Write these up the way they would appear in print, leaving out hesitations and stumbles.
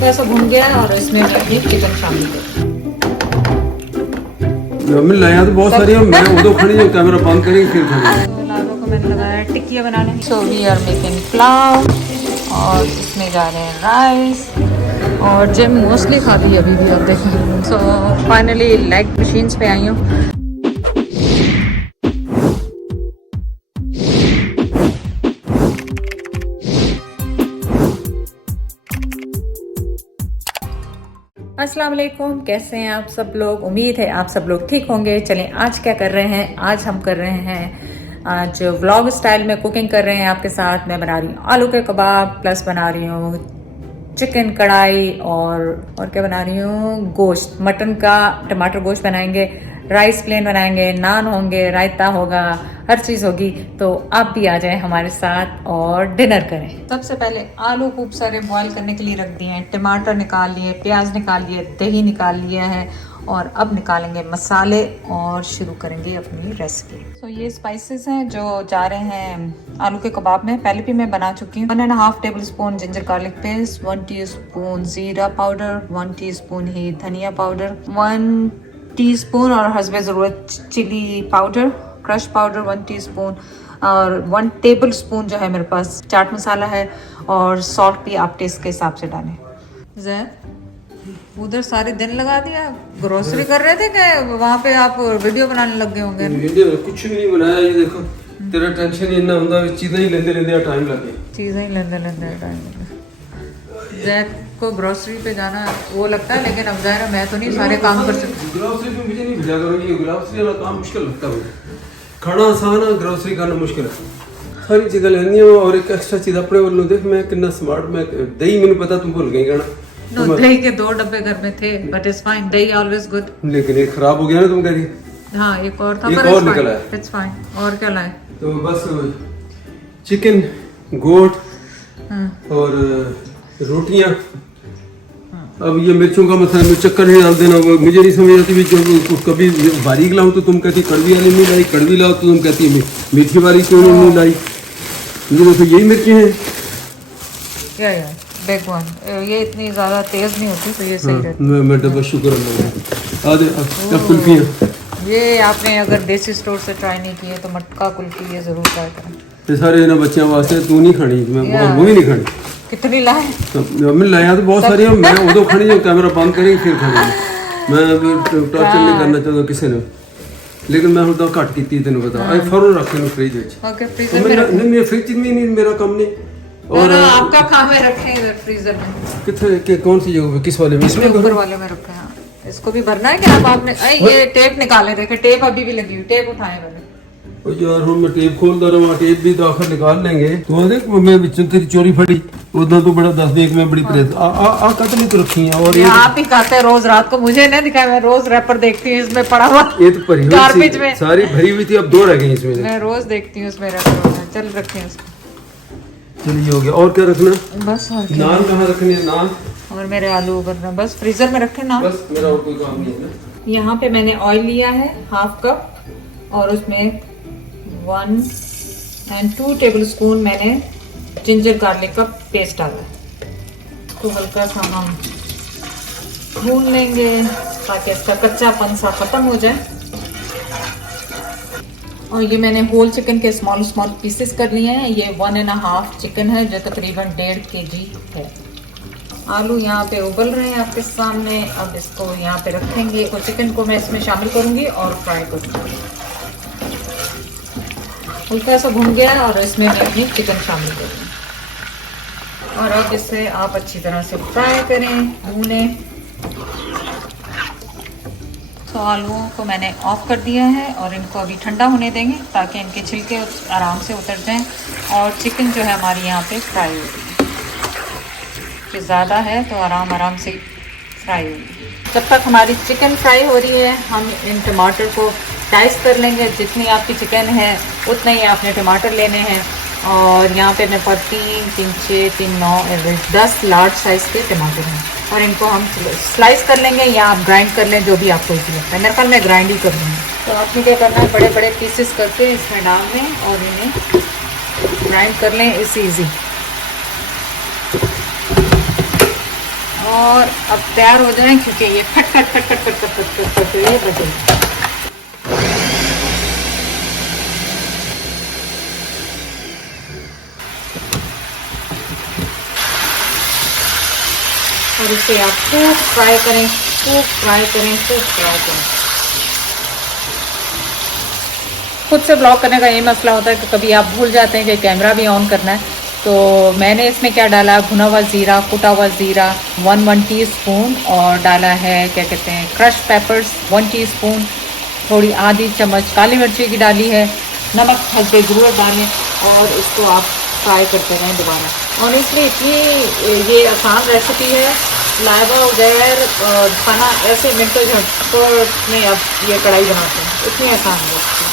हल्का सा भुन गया और इसमें मैंने चिकन शामिल कर हमने लाया तो बहुत सारी, मैं उधर खड़ी हूँ, कैमरा बंद करेंगे फिर खाएंगे। तो लालों को मैंने लगाया टिक्कियाँ बनाने। So we are making pulao और इसमें जा रहे हैं राइस। और जिम मोस्टली खाती है अभी भी, आप देखें। सो फाइनली लेग मशीन्स पे आई हूँ। अस्सलाम वालेकुम, कैसे हैं आप सब लोग। उम्मीद है आप सब लोग ठीक होंगे। चलें आज क्या कर रहे हैं, आज हम कर रहे हैं, आज व्लॉग स्टाइल में कुकिंग कर रहे हैं आपके साथ। मैं बना रही हूँ आलू के कबाब, प्लस बना रही हूँ चिकन कढ़ाई और क्या बना रही हूँ, गोश्त, मटन का टमाटर गोश्त बनाएंगे, राइस प्लेन बनाएंगे, नान होंगे, रायता होगा, हर चीज़ होगी। तो आप भी आ जाएं हमारे साथ और डिनर करें। सबसे पहले आलू खूब सारे बॉईल करने के लिए रख दिए हैं, टमाटर निकाल लिए, प्याज निकाल लिए, दही निकाल लिया है और अब निकालेंगे मसाले और शुरू करेंगे अपनी रेसिपी। तो ये स्पाइसेस हैं जो जा रहे हैं आलू के कबाब में। पहले भी मैं बना चुकी हूँ। 1.5 tablespoon ginger garlic paste, 1 teaspoon जीरा पाउडर, 1 टीस्पून ही धनिया पाउडर, 1 टीस्पून और हस्बे ज़रूरत chilli powder, crush powder 1 teaspoon और 1 टेबल स्पून जो है मेरे पास चाट मसाला है और सॉल्ट भी आप टेस्ट के हिसाब से डालें। जैद उधर सारे दिन लगा दिया, ग्रोसरी कर रहे थे क्या? वहाँ पे आप वीडियो बनाने लग गए होंगे। वीडियो कुछ भी नहीं बनाया, ये देखो तेरा टेंशन इतना होता है, चीजें ही लेंदे लेंदे टाइम लग गया, चीज़ें ही लेंदे लेंदे टाइम लग गया। जैद को ग्रोसरी पे जाना वो लगता है, लेकिन अब ज़ाहिर है मैं तो नहीं सारे काम कर सकती। ग्रोसरी पे मुझे नहीं भेजा करो, ये ग्रोसरी वाला काम मुश्किल लगता है मुझे। खाना आसान है, ग्रोसरी करना मुश्किल है। सारी चीज़ें लेनी है और एक एक्स्ट्रा चीज़ अपने वालों देख, मैं कितना स्मार्ट। मैं दही मैंने पता तुम भूल गई कहना। नो, दही के 2 डब्बे घर में थे, बट इट्स फाइन, दही ऑलवेज गुड। लेकिन ये खराब हो गया ना, तुम कह रही। हाँ एक और था, एक पर और निकला है, इट्स फाइन। और क्या लाए? तो बस चिकन, गोट और रोटियां। अब ये मिर्चों का मसाला में चक्कर नहीं डाल देना, वो मुझे नहीं समझ आती। जो कभी बारीक लाऊं तो तुम कहती कड़वी वाली नहीं लाई, कड़वी लाओ तो तुम कहती मीठी वाली क्यों नहीं लाई। ये देखो यही मिर्ची है, क्या यार बिग वन, ये इतनी ज़्यादा तेज़ नहीं होती तो ये सही रहती। मैं डबल शुक्र अल्लाह। अब कुल्फियाँ, ये आपने अगर देसी स्टोर से ट्राई नहीं किए तो मटका कुल्फी ये ज़रूर ट्राई करें। ये सारे ना बच्चों वास्ते, तू नहीं खानी, मैं वो भी नहीं खानी। कितनी लाए? तो हमने लाया तो बहुत सारी, मैं उधर खड़ी हूँ, कैमरा बंद करेंगे फिर खाएंगे। मैं अभी टॉर्चर नहीं करना चाहता किसी ने, लेकिन मैं उधर घट की तेन पता आई फौरन रख लेना फ्रिज में। ओके, फ्रीजर में रख। नहीं, फ्रिज में नहीं, मेरा काम नहीं। और आपका काम है, रखें इधर फ्रीजर में। कितने कौन सी जगह पे, किस वाले में? इसमें ऊपर वाले में रखे हैं। इसको भी भरना है क्या? अब आपने ये टेप निकाले, देखे टेप अभी भी लगी हुई, टेप उठाए मैंने। ओ यार हम मैं टेप खोलता रहा, टेप भी तो आखिर निकाल लेंगे। तो देख मैं विचों तेरी चोरी फड़ी, उधर तो बड़ा 10 देख में बड़ी प्रेस आ कतली तो रखी है। और ये आप ही खाते हैं रोज रात को, मुझे नहीं दिखाया, मैं रोज रैपर देखती हूँ इसमें पड़ा हुआ। ये तो भरी गार्बेज हुई में सारी भरी हुई थी, अब 2 रह गई इसमें। मैं रोज देखती हूँ इसमें रैपर। चल रखे हैं इसको। चलिए हो गया। और क्या रखना? बस और क्या? नान कहाँ रखनी है? नान और मेरे आलू उबलना, बस फ्रीजर में रखे ना। बस, मेरा और कोई काम नहीं है ना। यहाँ पे मैंने ऑयल लिया है 1/2 कप और उसमें 1 और 2 टेबल स्पून मैंने जिंजर गार्लिक का पेस्ट डाला है। तो हल्का सा हम भून लेंगे ताकि इसका कच्चापन सा खत्म हो जाए। और ये मैंने होल चिकन के स्मॉल पीसेस कर लिए हैं। ये 1.5 चिकन है जो तकरीबन 1.5 kg है। आलू यहाँ पे उबल रहे हैं आपके सामने। अब इसको यहाँ पे रखेंगे और चिकन को मैं इसमें शामिल करूंगी और फ्राई करूंगी। हल्का सा भून गया और इसमें मैं चिकन शामिल करूंगी और अब इसे आप अच्छी तरह से फ्राई करें, भूनें। तो आलूओं को मैंने ऑफ कर दिया है और इनको अभी ठंडा होने देंगे ताकि इनके छिलके आराम से उतर जाएं और चिकन जो है हमारी यहाँ पे फ्राई होगी। कि ज़्यादा है तो आराम से फ्राई होगी। जब तक हमारी चिकन फ्राई हो रही है हम इन टमाटर को डाइस कर लेंगे। जितनी आपकी चिकन है उतने ही आपने टमाटर लेने हैं। और यहाँ पे मेरे पास 3, 3, 6, 3, 9, 10 लार्ज साइज़ के टमाटर हैं और इनको हम स्लाइस कर लेंगे या आप ग्राइंड कर लें, जो भी आपको इजी लगता है। मेरे ख्याल में ग्राइंड ही कर लूँगी। तो आपने क्या करना है, बड़े बड़े पीसेस करके इसमें डाल लें और इन्हें ग्राइंड कर लें, इस ईजी। और अब तैयार हो जाएं क्योंकि ये फट फट फट फट फट फट फट फट ये बजेगा। और इसे आप खूब फ्राई करें, खूब फ्राई करें, खूब फ्राई करें। खुद से ब्लॉग करने का ये मसला होता है कि कभी आप भूल जाते हैं कि कैमरा भी ऑन करना है। तो मैंने इसमें क्या डाला, भुना हुआ ज़ीरा, कुटा हुआ ज़ीरा 1 टीस्पून, और डाला है क्या कहते हैं क्रश पेपर्स 1 टीस्पून, थोड़ी आधी चम्मच काली मिर्ची की डाली है, नमक हल्के ज़रूर डालें और इसको आप फ्राई करते रहें दोबारा। ऑनेस्टली इतनी ये आसान रेसिपी है, लाइबा वगैर खाना ऐसे मिनटों झटपट में अब ये कढ़ाई बनाते हैं, इतनी आसान रेसिपी।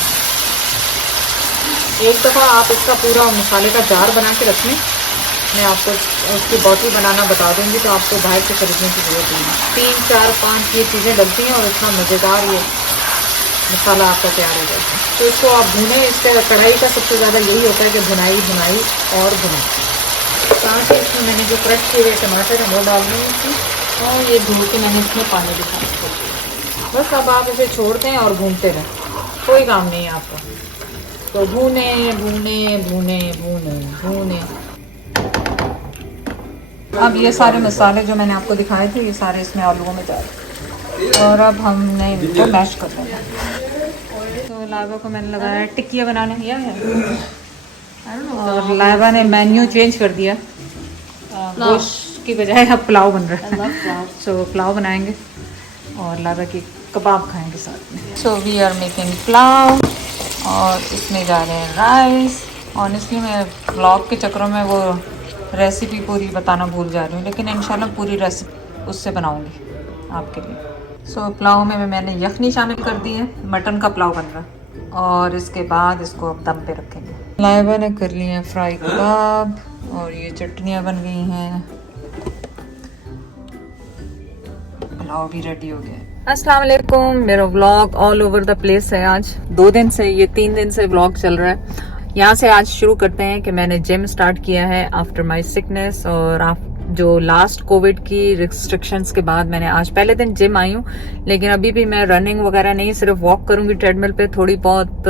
एक दफ़ा आप इसका पूरा मसाले का जार बना के रख लें, मैं आपको उसकी बॉटल बनाना बता दूंगी तो आपको बाहर से खरीदने की जरूरत नहीं है। 3 4 5 ये चीज़ें डलती हैं और इतना मज़ेदार ये मसाला आपका तैयार हो जाता है। तो इसको आप भुनें, इसके कढ़ाई का सबसे ज़्यादा यही होता है कि भुनाई भुनाई और भुनाई। साथ ही इसमें मैंने जो क्रश किए हुए टमाटर हैं वो डाल दें इसमें, और ये धो के मैंने इसमें पानी दिखा। बस अब आप इसे छोड़ते हैं और भूनते रहें, कोई काम नहीं है आपका। तो भूने भूने भूने भूने भूने। अब ये सारे मसाले जो मैंने आपको दिखाए थे ये सारे इसमें आलूओं में डाल, और अब हमने इनको मैश कर देना। तो लाइबा को मैंने लगाया टिक्कियाँ बनाने किया है, और लाइबा ने मेन्यू चेंज कर दिया, गोश्त की बजाय अब पुलाव बन रहा है। सो पुलाव बनाएंगे और लाइबा की कबाब खाएंगे साथ में। So we are making pulao और इसमें जा रहे हैं राइस। ऑनेस्टली मैं ब्लॉग के चक्करों में वो रेसिपी पूरी बताना भूल जा रही हूँ, लेकिन इंशाल्लाह पूरी रेसिपी उससे बनाऊँगी आपके लिए। सो पुलाव में मैंने यखनी शामिल कर दी है, मटन का पुलाव बन रहा है, और इसके बाद इसको अब दम पे रखेंगे। लाइबा ने कर लिए हैं फ्राई कबाब और ये चटनियाँ बन गई हैं, पुलाव भी रेडी हो गया है। अस्सलाम वालेकुम, मेरा vlog all over the place है। आज 2 दिन से, ये 3 दिन से व्लॉग चल रहा है। यहाँ से आज शुरू करते हैं कि मैंने जिम स्टार्ट किया है आफ्टर माय सिकनेस, और जो लास्ट कोविड की रिस्ट्रिक्शंस के बाद मैंने आज पहले दिन जिम आई हूँ, लेकिन अभी भी मैं रनिंग वगैरह नहीं, सिर्फ वॉक करूंगी ट्रेडमिल पे, थोड़ी बहुत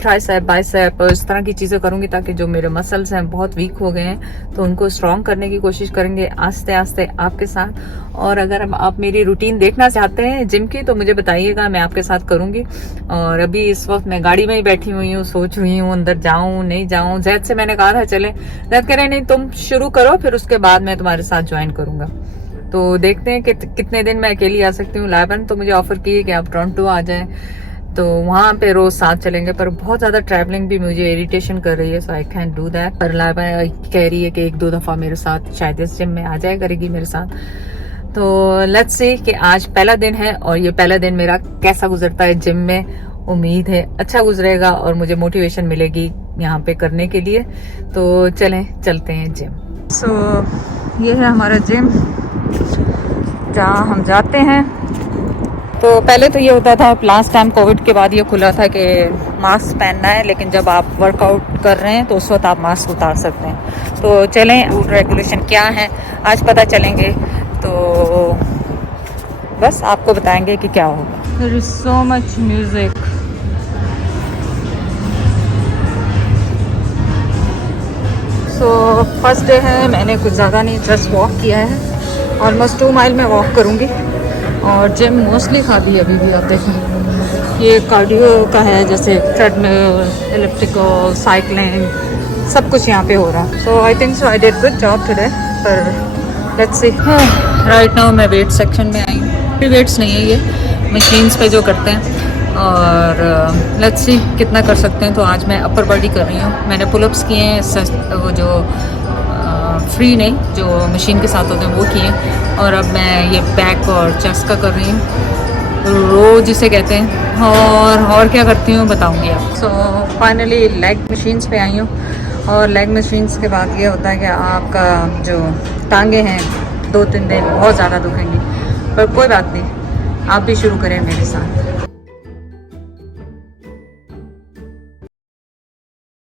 ट्राइसेप बाइसेप इस तरह की चीजें करूंगी, ताकि जो मेरे मसल्स हैं बहुत वीक हो गए हैं तो उनको स्ट्रॉन्ग करने की कोशिश करेंगे आस्ते आस्ते आपके साथ। और अगर आप मेरी रूटीन देखना चाहते हैं जिम की तो मुझे बताइएगा, मैं आपके साथ करूंगी। और अभी इस वक्त मैं गाड़ी में ही बैठी हुई हूँ, सोच रही हूँ अंदर जाऊं नहीं जाऊं। जैद से मैंने कहा था चले, जैद कह रहे नहीं तुम शुरू करो, फिर उसके बाद मैं तुम्हारे साथ ज्वाइन करूंगा। तो देखते हैं कि कितने दिन मैं अकेली आ सकती हूँ। लाइबा ने तो मुझे ऑफर की है कि आप टोरंटो आ जाएं तो वहां पे रोज साथ चलेंगे, पर बहुत ज्यादा ट्रैवलिंग भी मुझे इरिटेशन कर रही है, so I can do that. पर लाइबा कह रही है कि 1-2 दफा मेरे साथ शायद इस जिम में आ जाए करेगी मेरे साथ। तो लेट्स सी कि आज पहला दिन है और ये पहला दिन मेरा कैसा गुजरता है जिम में। उम्मीद है अच्छा गुजरेगा और मुझे मोटिवेशन मिलेगी यहाँ पे करने के लिए। तो चलें चलते हैं जिम। सो ये है हमारा जिम जहाँ हम जाते हैं। तो पहले तो ये होता था, लास्ट टाइम कोविड के बाद ये खुला था कि मास्क पहनना है, लेकिन जब आप वर्कआउट कर रहे हैं तो उस वक्त आप मास्क उतार सकते हैं। तो चलें रूल रेगुलेशन क्या है आज पता चलेंगे, तो बस आपको बताएंगे कि क्या होगा। There is so much music. So first day है, मैंने कुछ ज़्यादा नहीं जस्ट वॉक किया है, ऑलमोस्ट 2 माइल में वॉक करूँगी। और जिम मोस्टली खाली है अभी भी, आप देखें ये कार्डियो का है, जैसे ट्रेडमिल, इलेक्ट्रिकल, साइकिलिंग सब कुछ यहाँ पे हो रहा है। So I think so I did good job today, पर लेट्स सी। राइट नाउ मैं वेट सेक्शन में आई हूँ। वेट्स नहीं है, ये मशीन्स पे जो करते हैं, और लेट्स सी कितना कर सकते हैं। तो आज मैं अपर बॉडी कर रही हूँ। मैंने पुलअप्स किए हैं, वो जो फ्री नहीं, जो मशीन के साथ होते हैं वो किए, और अब मैं ये बैक और चेस्ट का कर रही हूँ, रो जिसे कहते हैं। और क्या करती हूँ बताऊँगी आप। सो फाइनली लेग मशीन्स पे आई हूँ, और लेग मशीन्स के बाद ये होता है कि आपका जो टांगे हैं 2-3 दिन बहुत ज़्यादा दुखेंगी, पर कोई बात नहीं, आप भी शुरू करें मेरे साथ।